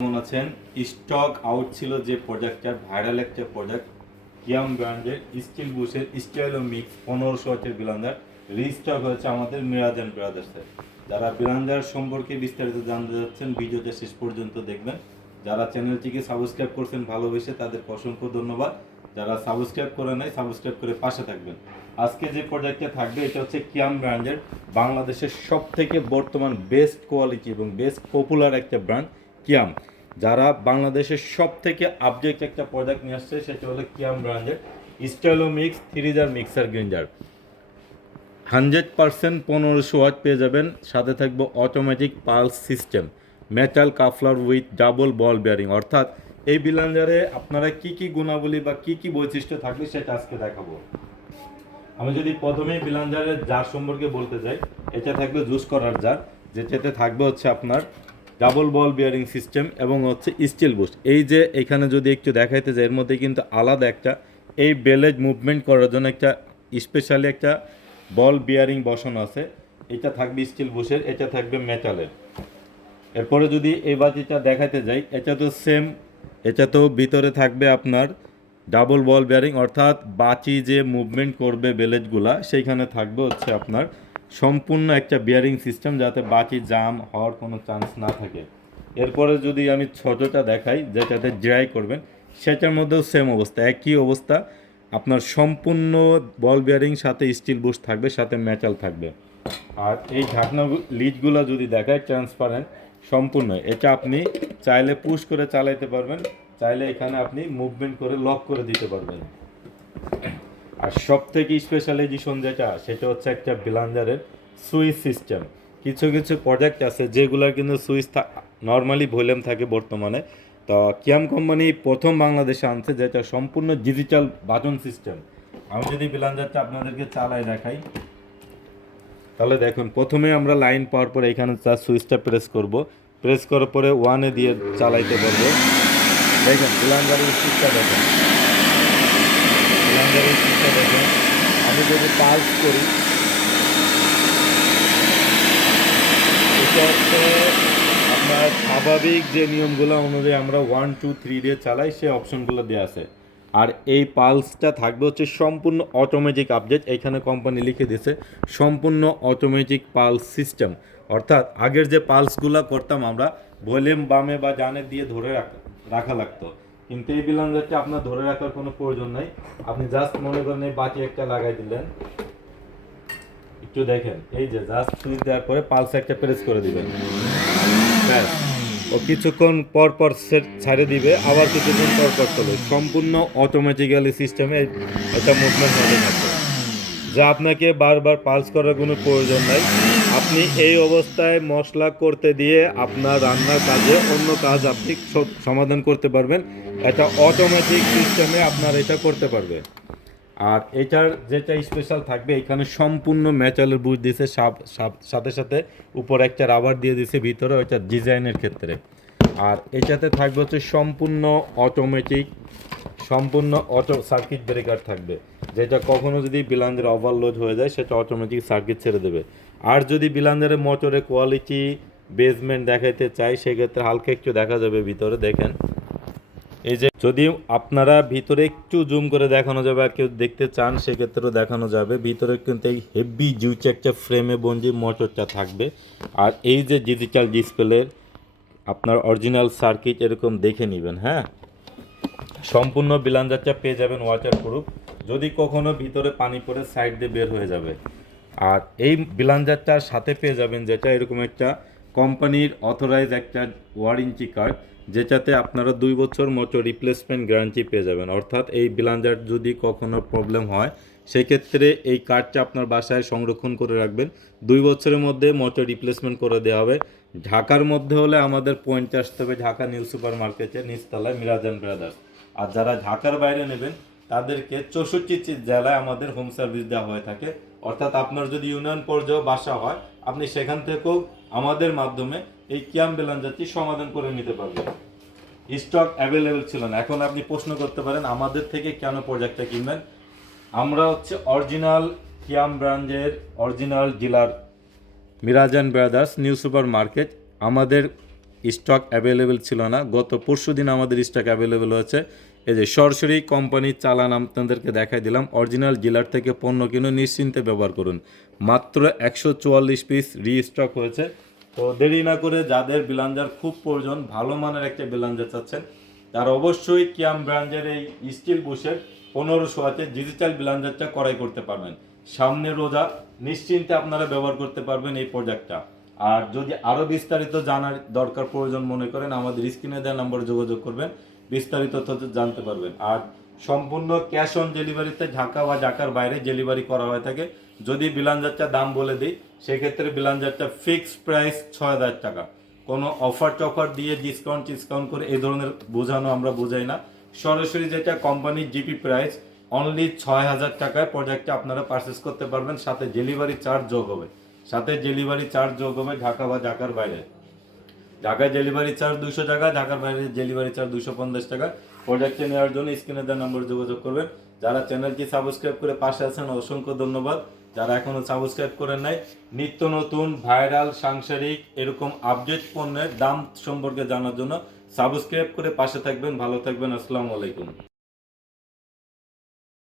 কেমন আছেন? Stock out ছিল যে প্রোডাক্টটা ভাইরাল একটা প্রোডাক্ট কিয়াম ব্র্যান্ডের স্টিল বুশের স্টাইলো মিক্স পনেরোশো ওয়াটের ব্লান্ডার রিস্টক হয়েছে আমাদের মিরাজেন ব্রাদার্সের যারা ব্লান্ডার সম্পর্কে বিস্তারিত জানতে যাচ্ছেন, ভিডিওটা শেষ পর্যন্ত দেখবেন। যারা চ্যানেলটিকে সাবস্ক্রাইব করছেন ভালোবেসে, তাদেরকে অসংখ্য ধন্যবাদ। যারা সাবস্ক্রাইব করে নাই সাবস্ক্রাইব করে পাশে থাকবেন। আজকে যে প্রোডাক্টটা থাকবে, এটা হচ্ছে কিয়াম ব্র্যান্ডের বাংলাদেশের সব থেকে বর্তমান বেস্ট কোয়ালিটি এবং বেস্ট পপুলার একটা ব্র্যান্ড কিয়াম, যারা বাংলাদেশের সব থেকে আপডেট একটা প্রোডাক্ট নিয়ে আসছে, সেটা হলো কিয়াম ব্র্যান্ডের stylo mix three jar mixer grinder hundred percent পনেরোশো ওয়াট পেয়ে যাবেন, সাথে থাকবে automatic pulse system metal coupler with double ball bearing অর্থাৎ এই বিলাঞ্জারে আপনারা কি কি গুণাবলী বা কি কি বৈশিষ্ট্য থাকবে, সেটা আজকে দেখাবো। আমি যদি প্রথমেই বিলাঞ্জারের জার সম্পর্কে বলতে যাই, এটা থাকবে জুস করার জার যেটাতে থাকবে হচ্ছে আপনার ডাবল বল বিয়ারিং সিস্টেম এবং হচ্ছে স্টিল বুস্ট। এই যে এখানে যদি একটু দেখাইতে যায় এর মধ্যে কিন্তু আলাদা একটা এই বেলেজ মুভমেন্ট করার জন্য একটা স্পেশালি একটা বল বিয়ারিং বসানো আছে। এটা থাকবে স্টিল বুশের এটা থাকবে মেটালের। এরপরে যদি এই বাতিটা দেখাতে যাই, এটা তো সেম, এটা তো ভিতরে থাকবে আপনার ডাবল বল বেয়ারিং, অর্থাৎ বাচি যে মুভমেন্ট করবে বেলেজগুলা, সেইখানে থাকবে হচ্ছে আপনার সম্পূর্ণ একটা বিয়ারিং সিস্টেম যাতে বাকি জাম হওয়ার কোনো চান্স না থাকে। এরপরে যদি আমি ছোটোটা দেখাই, যেটাতে ড্রাই করবেন, সেটার মধ্যেও সেম অবস্থা, একই অবস্থা। আপনার সম্পূর্ণ বল বিয়ারিং সাথে স্টিল বুস্ট থাকবে, সাথে মেটাল থাকবে। আর এই ঢাকনা লিডগুলো যদি দেখায় ট্রান্সপারেন্ট সম্পূর্ণ। এটা আপনি চাইলে পুশ করে চালাইতে পারবেন, চাইলে এখানে আপনি মুভমেন্ট করে লক করে দিতে পারবেন। আর সব থেকে স্পেশালাইজেশন যেটা, সেটা হচ্ছে একটা ব্লান্ডারের সুইচ সিস্টেম কিছু কিছু প্রোডাক্ট আছে যেগুলোর কিন্তু সুইচ নর্মালি ভলিউম থাকে বর্তমানে। তো কিয়াম কোম্পানি প্রথম বাংলাদেশে আনছে যেটা সম্পূর্ণ ডিজিটাল বাটন সিস্টেম আমি যদি ব্লান্ডারটা আপনাদেরকে চালাই দেখাই। তাহলে দেখুন, প্রথমে আমরা লাইন পাওয়ার পরে এখানে তার সুইচটা প্রেস করব প্রেস করার পরে ওয়ানে দিয়ে চালাইতে পারব। দেখেন ব্লান্ডারের সুইচটা দেখেন। ব্লান্ডারের সুইচটা দেখেন আমি যদি পালস করি, এটা আপনার স্বাভাবিক যে নিয়মগুলো অনুযায়ী আমরা ওয়ান টু থ্রি দিয়ে চালাই, সেই অপশনগুলো দেওয়া আছে। আর এই পালসটা থাকবে হচ্ছে সম্পূর্ণ অটোমেটিক আপডেট এখানে কোম্পানি লিখে দিয়েছে, সম্পূর্ণ অটোমেটিক পালস সিস্টেম অর্থাৎ আগের যে পালসগুলো করতাম আমরা ভলিউম বামে বা জানে দিয়ে ধরে রাখা লাগতো। কিন্তু এই বিলান্ডারটা আপনার ধরে রাখার কোনো প্রয়োজন নাই। আপনি জাস্ট মনে করেন এই বাটি একটা লাগাই দিলেন। একটু দেখেন, এই যে জাস্ট সুইচ দেওয়ার পরে পালস একটা প্রেস করে দিবেন। ব্যাস, ও কিছুক্ষণ পর পর ছাড়ে দিবে, আবার কিছুক্ষণ পর পর চলে। সম্পূর্ণ অটোমেটিক্যালি সিস্টেমে একটা মুভমেন্ট হবে থাকবে যা আপনাকে বারবার পালস করার কোনো প্রয়োজন নাই। আপনি এই অবস্থায় মশলা করতে দিয়ে আপনার রান্নার কাজে অন্য কাজ আপনি সমাধান করতে পারবেন। এটা অটোমেটিক সিস্টেমে আপনার এটা করতে পারবে। আর এটার যেটা স্পেশাল থাকবে, এখানে সম্পূর্ণ মেটালের বুঝ দিয়েছে সাথে সাথে উপর একটা রাবার দিয়ে দিয়েছে ভিতরে ওইটা ডিজাইনের ক্ষেত্রে। আর এটাতে থাকবে হচ্ছে সম্পূর্ণ অটোমেটিক সম্পূর্ণ অটো সার্কিট ব্রেকার থাকবে। যেটা কখনো যদি বিলান্ডার ওভারলোড হয়ে যায়, সেটা অটোমেটিক সার্কিট ছেড়ে দেবে। আর যদি বিলান্ডারের মোটরের কোয়ালিটি বেসমেন্ট দেখাইতে চাই, সেক্ষেত্রে হালকা একটু দেখা যাবে ভিতরে, দেখেন। এই যে, যদি আপনারা ভিতরে একটু জুম করে দেখানো যাবে আর কেউ দেখতে চান, সেক্ষেত্রেও দেখানো যাবে। ভিতরে কিন্তু এই হেভি জিউচ একটা ফ্রেমে বঞ্জি মোটরটা থাকবে। আর এই যে ডিজিটাল ডিসপ্লের আপনার অরিজিনাল সার্কিট এরকম দেখে নেবেন হ্যাঁ? সম্পূর্ণ বিলাঞ্জারটা পেয়ে যাবেন ওয়াটার প্রুফ। যদি কখনো ভিতরে পানি পড়ে, সাইড দিয়ে বের হয়ে যাবে। আর এই বিলাঞ্জারটার সাথে পেয়ে যাবেন যেটা এরকম একটা কোম্পানির অথরাইজ একটা ওয়ারেন্টি কার্ড যেটাতে আপনারা দুই বছর মতো রিপ্লেসমেন্ট গ্যারান্টি পেয়ে যাবেন। অর্থাৎ এই বিলাঞ্জার যদি কখনো প্রবলেম হয়, সেক্ষেত্রে এই কার্ডটা আপনার বাসায় সংরক্ষণ করে রাখবেন। দুই বছরের মধ্যে মোটর রিপ্লেসমেন্ট করে দেওয়া হবে। ঢাকার মধ্যে হলে আমাদের পয়েন্ট আসতে হবে ঢাকা নিউ সুপার মার্কেটের নিচতলায় মিরাজান ব্রাদার্স। আর যারা ঢাকার বাইরে নেবেন, তাদেরকে চৌষট্টি জেলায় আমাদের হোম সার্ভিস দেওয়া হয়ে থাকে। অর্থাৎ আপনার যদি ইউনিয়ন পর্যায়ে বাসা হয়, আপনি সেখান থেকেও আমাদের মাধ্যমে এই কিয়াম বেলাঞ্জাটি সমাধান করে নিতে পারবেন। স্টক অ্যাভেলেবেল ছিল না। এখন আপনি প্রশ্ন করতে পারেন, আমাদের থেকে কেন প্রোডাক্টটা কিনবেন? আমরা হচ্ছে অরিজিনাল কিয়াম ব্র্যান্ডের original dealer Mirajan brothers, new super market আমাদের স্টক অ্যাভেলেবেল ছিল না। গত পরশু দিন আমাদের স্টক অ্যাভেলেবেল হয়েছে। এই যে সরাসরি কোম্পানির চালান আপনাদেরকে দেখাই দিলাম। অরিজিনাল ডিলার থেকে পণ্য কিনে নিশ্চিন্তে ব্যবহার করুন। মাত্র একশো চুয়াল্লিশ পিস রিস্টক হয়েছে। তো দেরি না করে যাদের বিলাঞ্জার খুব প্রয়োজন, ভালো মানের একটা বিলাঞ্জার চাচ্ছেন, তারা অবশ্যই কিয়াম ব্র্যান্ডের এই স্টিল বুশের পনেরোশো আছে ডিজিটাল বিলাঞ্জারটা করাই করতে পারবেন। সামনে রোজা, নিশ্চিন্তে আপনারা ব্যবহার করতে পারবেন এই প্রোডাক্টটা। আর যদি আরও বিস্তারিত জানার দরকার, প্রয়োজন মনে করেন, আমাদের স্ক্রিনে দেওয়া নম্বরে যোগাযোগ করবেন, বিস্তারিত তথ্য জানতে পারবেন। আর সম্পূর্ণ ক্যাশ অন ডেলিভারিতে ঢাকা বা ঢাকার বাইরে ডেলিভারি করা হয়ে থাকে। যদি বিলাঞ্জারটা দাম বলে দিই, সেক্ষেত্রে বিলাঞ্জারটা ফিক্সড প্রাইস ছয় হাজার টাকা। কোনো অফার টফার দিয়ে ডিসকাউন্ট ডিসকাউন্ট করে এই ধরনের বোঝানো আমরা বোঝাই না। সরাসরি যেটা কোম্পানির জিপি প্রাইস অনলি ছয় হাজার টাকায় প্রোডাক্টটা আপনারা পারচেস করতে পারবেন, সাথে ডেলিভারি চার্জ যোগ হবে। সাথে ডেলিভারি চার্জ যোগ হবে ঢাকা বা ঢাকার বাইরে। ঢাকায় ডেলিভারি চার্জ দুশো টাকা, ঢাকার বাইরে ডেলিভারি চার্জ দুশো পঞ্চাশ টাকা। প্রোডাক্টটি নেওয়ার জন্য স্ক্রিনে দেওয়া নম্বর যোগাযোগ করবেন। যারা চ্যানেলটি সাবস্ক্রাইব করে পাশে আছেন, অসংখ্য ধন্যবাদ। যারা এখনও সাবস্ক্রাইব করেন নাই, নিত্য নতুন, ভাইরাল, সাংসারিক, এরকম আপডেট পণ্যের দাম সম্পর্কে জানার জন্য সাবস্ক্রাইব করে পাশে থাকবেন। ভালো থাকবেন। আসসালামু আলাইকুম।